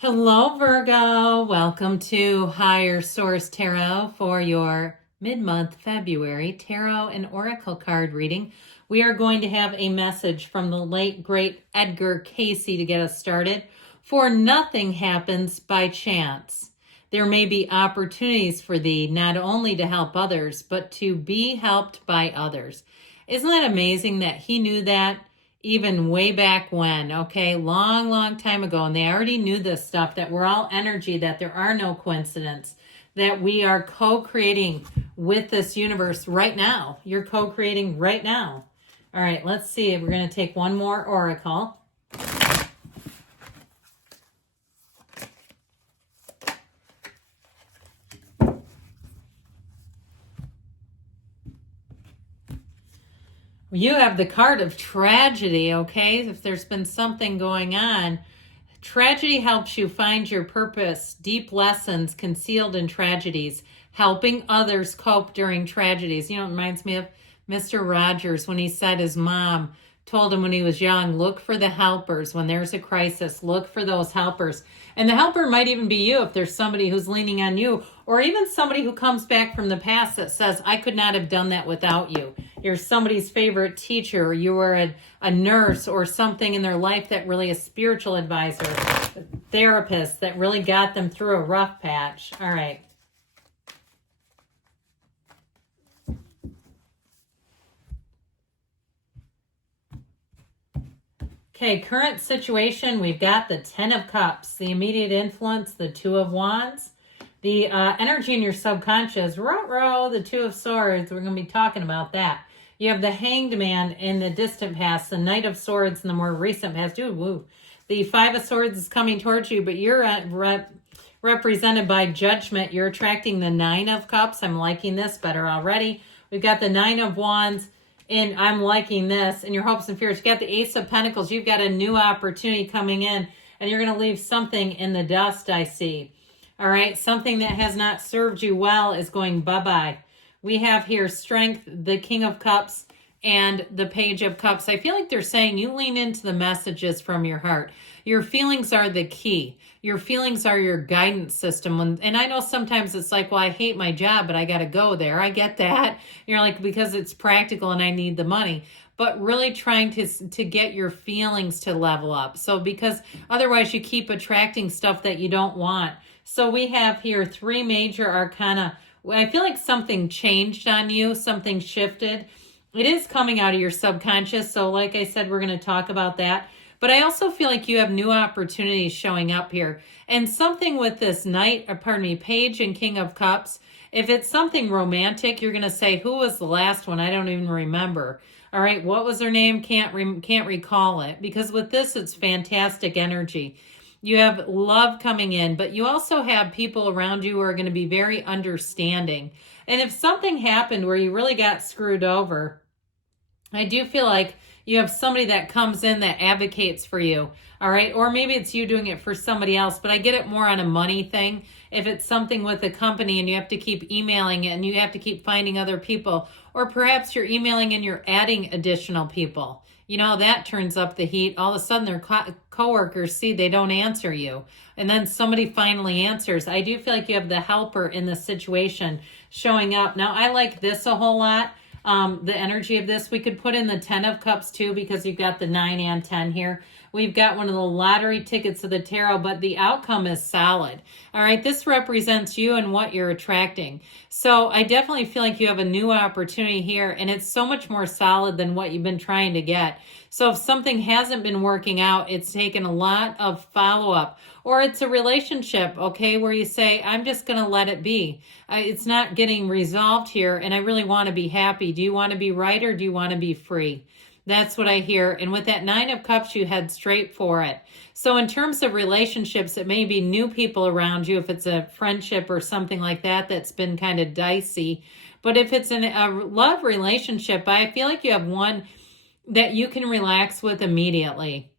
Hello, Virgo. Welcome to Higher Source Tarot for your mid-month February tarot and oracle card reading. We are going to have a message from the late, great Edgar Cayce to get us started. For nothing happens by chance. There may be opportunities for thee not only to help others, but to be helped by others. Isn't that amazing that he knew that? Even way back when, okay, long time ago, and they already knew this stuff, that we're all energy, that there are no coincidences, that we are co-creating with this universe right now. You're co-creating right now. All right, let's see. We're going to take one more oracle. You have the card of tragedy, okay? If there's been something going on, tragedy helps you find your purpose, deep lessons concealed in tragedies, helping others cope during tragedies. You know, it reminds me of Mr. Rogers when he said his mom told him when he was young, look for the helpers. When there's a crisis, look for those helpers. And the helper might even be you if there's somebody who's leaning on you, or even somebody who comes back from the past that says, I could not have done that without you. You're somebody's favorite teacher, or you were a nurse or something in their life that really a spiritual advisor, a therapist that really got them through a rough patch. All right. Okay, current situation, we've got the 10 of Cups, the immediate influence, the 2 of Wands, the energy in your subconscious, the 2 of Swords. We're going to be talking about that. You have the Hanged Man in the distant past, the Knight of Swords in the more recent past. Ooh, woo. The 5 of Swords is coming towards you, but you're represented by Judgment. You're attracting the 9 of Cups. I'm liking this better already. We've got the 9 of Wands. And I'm liking this, and your hopes and fears. You got the Ace of Pentacles. You've got a new opportunity coming in, and you're going to leave something in the dust, I see. All right, something that has not served you well is going bye-bye. We have here Strength, the King of Cups, and the Page of Cups. I feel like they're saying you lean into the messages from your heart. Your feelings are the key. Your feelings are your guidance system. And I know sometimes it's like, well, I hate my job, but I got to go there. I get that. You're like, because it's practical and I need the money. But really trying to get your feelings to level up. So because otherwise you keep attracting stuff that you don't want. So we have here 3 major arcana. I feel like something changed on you. Something shifted. It is coming out of your subconscious. So like I said, we're going to talk about that. But I also feel like you have new opportunities showing up here. And something with this Page and King of Cups, if it's something romantic, you're going to say, who was the last one? I don't even remember. All right, what was her name? Can't recall it. Because with this, it's fantastic energy. You have love coming in, but you also have people around you who are going to be very understanding. And if something happened where you really got screwed over, I do feel like you have somebody that comes in that advocates for you, all right? Or maybe it's you doing it for somebody else, but I get it more on a money thing. If it's something with a company and you have to keep emailing it and you have to keep finding other people, or perhaps you're emailing and you're adding additional people, you know, that turns up the heat. All of a sudden their coworkers see they don't answer you. And then somebody finally answers. I do feel like you have the helper in the situation showing up. Now, I like this a whole lot. The energy of this, we could put in the 10 of Cups too, because you've got the 9 and 10 here. We've got one of the lottery tickets of the tarot, but the outcome is solid. All right, this represents you and what you're attracting. So I definitely feel like you have a new opportunity here, and it's so much more solid than what you've been trying to get. So if something hasn't been working out, it's taken a lot of follow-up. Or it's a relationship, okay, where you say, I'm just going to let it be. It's not getting resolved here, and I really want to be happy. Do you want to be right, or do you want to be free? That's what I hear. And with that 9 of Cups, you head straight for it. So in terms of relationships, it may be new people around you if it's a friendship or something like that that's been kind of dicey. But if it's a love relationship, I feel like you have one that you can relax with immediately,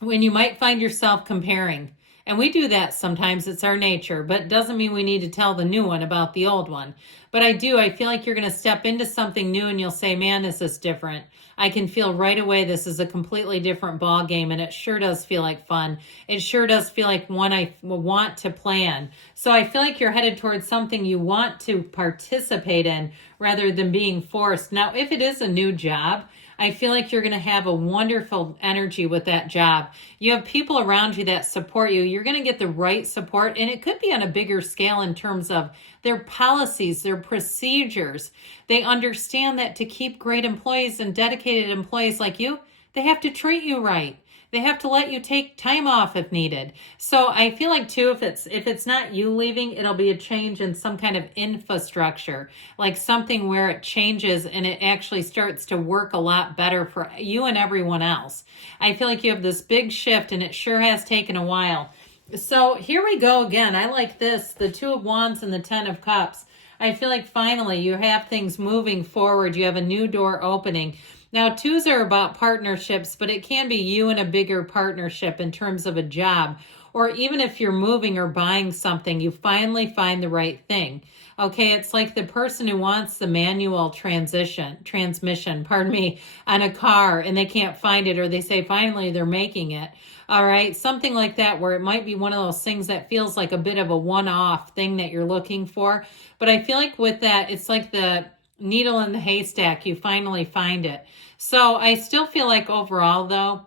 when you might find yourself comparing. And we do that sometimes. It's our nature, but it doesn't mean we need to tell the new one about the old one. But I feel like you're going to step into something new and you'll say, man, this is different. I can feel right away this is a completely different ball game, and it sure does feel like fun. It sure does feel like one I want to plan. So I feel like you're headed towards something you want to participate in rather than being forced. Now, if it is a new job, I feel like you're going to have a wonderful energy with that job. You have people around you that support you. You're going to get the right support, and it could be on a bigger scale in terms of their policies, their procedures. They understand that to keep great employees and dedicated employees like you, they have to treat you right. They have to let you take time off if needed. So I feel like too, if it's not you leaving, it'll be a change in some kind of infrastructure, like something where it changes and it actually starts to work a lot better for you and everyone else. I feel like you have this big shift, and it sure has taken a while. So here we go again. I like this, the Two of Wands and the Ten of Cups. I feel like finally you have things moving forward. You have a new door opening. Now, twos are about partnerships, but it can be you and a bigger partnership in terms of a job. Or even if you're moving or buying something, you finally find the right thing. Okay, it's like the person who wants the manual transmission, on a car, and they can't find it, or they say finally they're making it. All right, something like that, where it might be one of those things that feels like a bit of a one-off thing that you're looking for. But I feel like with that, it's like the needle in the haystack. You finally find it. So I still feel like overall, though,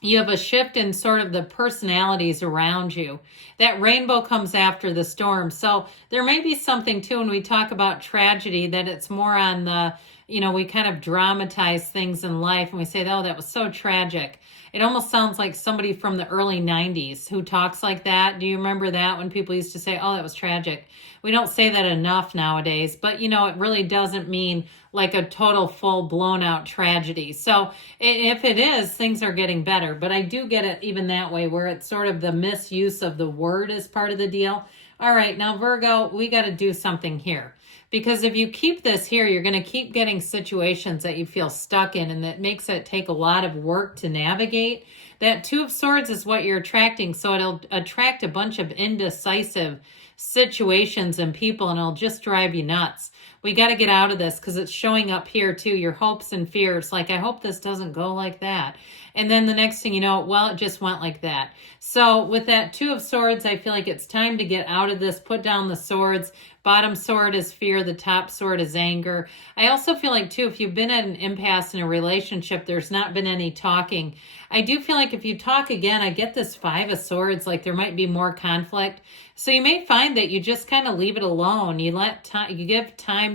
you have a shift in sort of the personalities around you. That rainbow comes after the storm. So there may be something too when we talk about tragedy, that it's more on the, we kind of dramatize things in life and we say, oh, that was so tragic. It almost sounds like somebody from the early 90s who talks like that. Do you remember that when people used to say, oh, that was tragic? We don't say that enough nowadays, but it really doesn't mean like a total full blown out tragedy. So if it is, things are getting better, but I do get it even that way, where it's sort of the misuse of the word is part of the deal. All right, now Virgo, we got to do something here. Because if you keep this here, you're going to keep getting situations that you feel stuck in, and that makes it take a lot of work to navigate. That Two of Swords is what you're attracting, so it'll attract a bunch of indecisive situations and people, and it'll just drive you nuts. We got to get out of this because it's showing up here too, your hopes and fears. Like, I hope this doesn't go like that. And then the next thing you know, well, it just went like that. So with that Two of Swords, I feel like it's time to get out of this, put down the swords. Bottom sword is fear. The top sword is anger. I also feel like, too, if you've been at an impasse in a relationship, there's not been any talking. I do feel like if you talk again, I get this Five of Swords, like there might be more conflict. So you may find that you just kind of leave it alone. You let time, you give time.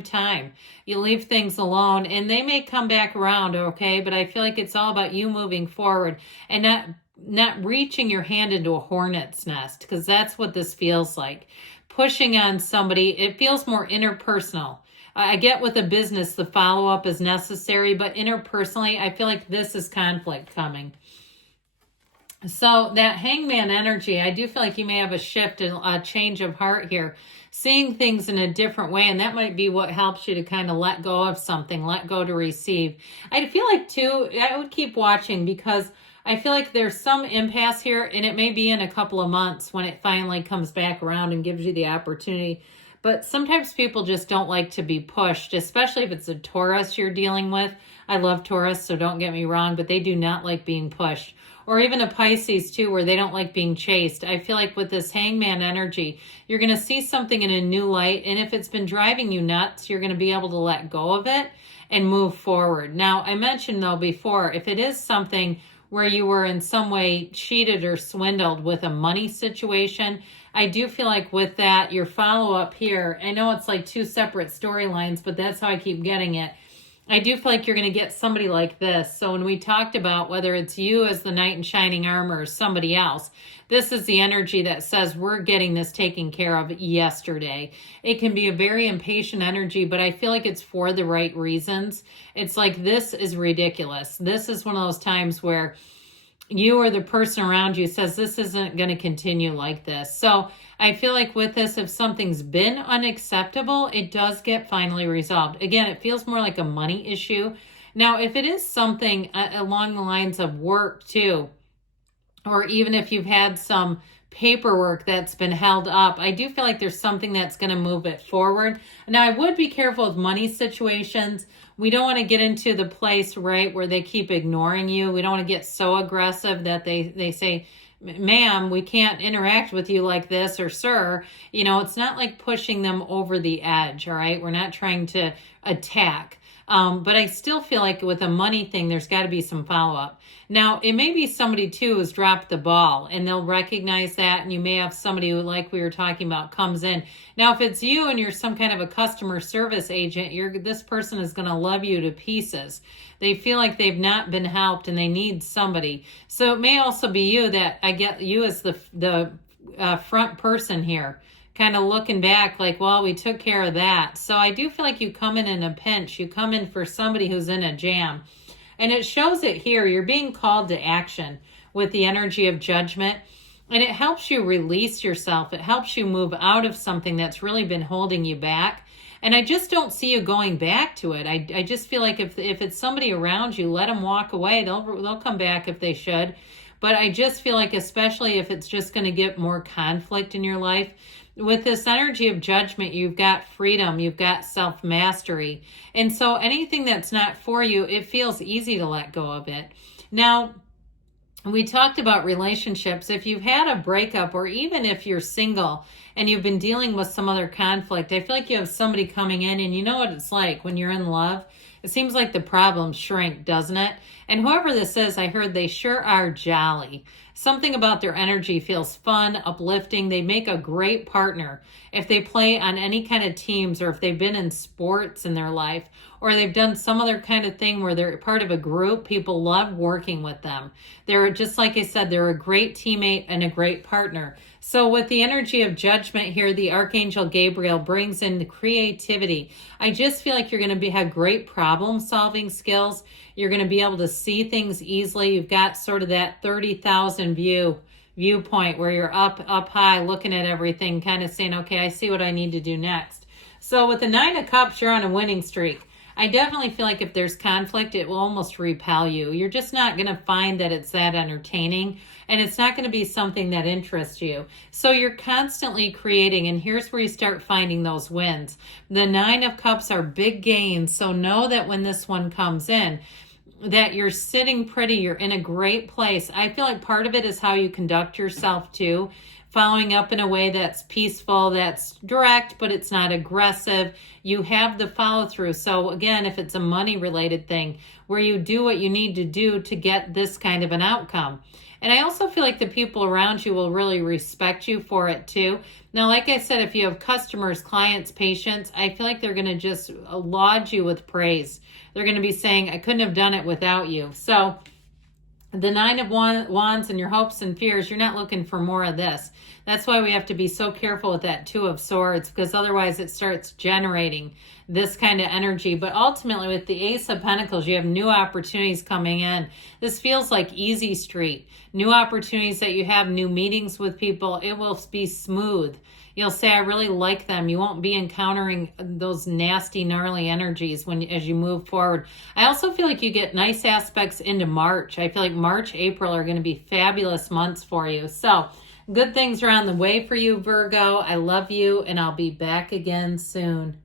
You leave things alone, and they may come back around, okay? But I feel like it's all about you moving forward and not reaching your hand into a hornet's nest, because that's what this feels like. Pushing on somebody, it feels more interpersonal. I get with a business, the follow-up is necessary, but interpersonally, I feel like this is conflict coming. So that Hangman energy, I do feel like you may have a shift and a change of heart here, seeing things in a different way, and that might be what helps you to kind of let go of something, let go to receive. I feel like, too, I would keep watching, because I feel like there's some impasse here, and it may be in a couple of months when it finally comes back around and gives you the opportunity. But sometimes people just don't like to be pushed, especially if it's a Taurus you're dealing with. I love Taurus, so don't get me wrong, but they do not like being pushed. Or even a Pisces, too, where they don't like being chased. I feel like with this Hangman energy, you're going to see something in a new light, and if it's been driving you nuts, you're going to be able to let go of it and move forward. Now, I mentioned, though, before, if it is something where you were in some way cheated or swindled with a money situation, I do feel like with that, your follow-up here, I know it's like two separate storylines, but that's how I keep getting it. I do feel like you're going to get somebody like this. So when we talked about whether it's you as the knight in shining armor or somebody else, this is the energy that says we're getting this taken care of yesterday. It can be a very impatient energy, but I feel like it's for the right reasons. It's like, this is ridiculous. This is one of those times where you or the person around you says this isn't going to continue like this. So I feel like with this, if something's been unacceptable, it does get finally resolved. Again, it feels more like a money issue. Now, if it is something along the lines of work too, or even if you've had some paperwork that's been held up, I do feel like there's something that's going to move it forward. Now, I would be careful with money situations. We don't want to get into the place, right, where they keep ignoring you. We don't want to get so aggressive that they say, ma'am, we can't interact with you like this, or sir. You know, it's not like pushing them over the edge, all right? We're not trying to attack. But I still feel like with a money thing, there's got to be some follow-up. Now, it may be somebody, too, who's dropped the ball, and they'll recognize that, and you may have somebody who, like we were talking about, comes in. Now, if it's you and you're some kind of a customer service agent, this person is going to love you to pieces. They feel like they've not been helped, and they need somebody. So it may also be you that I get you as the front person here, kind of looking back like, well, we took care of that. So I do feel like you come in a pinch. You come in for somebody who's in a jam. And it shows it here. You're being called to action with the energy of judgment. And it helps you release yourself. It helps you move out of something that's really been holding you back. And I just don't see you going back to it. I just feel like if it's somebody around you, let them walk away. They'll come back if they should. But I just feel like, especially if it's just going to get more conflict in your life, with this energy of judgment, you've got freedom, you've got self-mastery. And so anything that's not for you, it feels easy to let go of it. Now, we talked about relationships. If you've had a breakup, or even if you're single and you've been dealing with some other conflict, I feel like you have somebody coming in, and you know what it's like when you're in love. It seems like the problems shrink, doesn't it? And whoever this is, I heard they sure are jolly. Something about their energy feels fun, uplifting. They make a great partner. If they play on any kind of teams, or if they've been in sports in their life, or they've done some other kind of thing where they're part of a group, people love working with them. They're, just like I said, they're a great teammate and a great partner. So with the energy of judgment here, the Archangel Gabriel brings in the creativity. I just feel like you're going to have great problem-solving skills. You're going to be able to see things easily. You've got sort of that 30,000 viewpoint where you're up high looking at everything, kind of saying, okay, I see what I need to do next. So with the 9 of Cups, you're on a winning streak. I definitely feel like if there's conflict, it will almost repel you. You're just not going to find that it's that entertaining, and it's not going to be something that interests you. So you're constantly creating, and here's where you start finding those wins. The 9 of Cups are big gains, so know that when this one comes in, that you're sitting pretty, you're in a great place. I feel like part of it is how you conduct yourself too. Following up in a way that's peaceful, that's direct, but it's not aggressive. You have the follow through. So again, if it's a money related thing where you do what you need to do to get this kind of an outcome. And I also feel like the people around you will really respect you for it too. Now, like I said, if you have customers, clients, patients, I feel like they're going to just laud you with praise. They're going to be saying, I couldn't have done it without you. So the 9 of Wands and your hopes and fears, you're not looking for more of this. That's why we have to be so careful with that 2 of Swords, because otherwise it starts generating this kind of energy. But ultimately with the Ace of Pentacles, you have new opportunities coming in. This feels like easy street. New opportunities that you have, new meetings with people. It will be smooth. You'll say, I really like them. You won't be encountering those nasty, gnarly energies as you move forward. I also feel like you get nice aspects into March. I feel like March, April are going to be fabulous months for you. So good things are on the way for you, Virgo. I love you, and I'll be back again soon.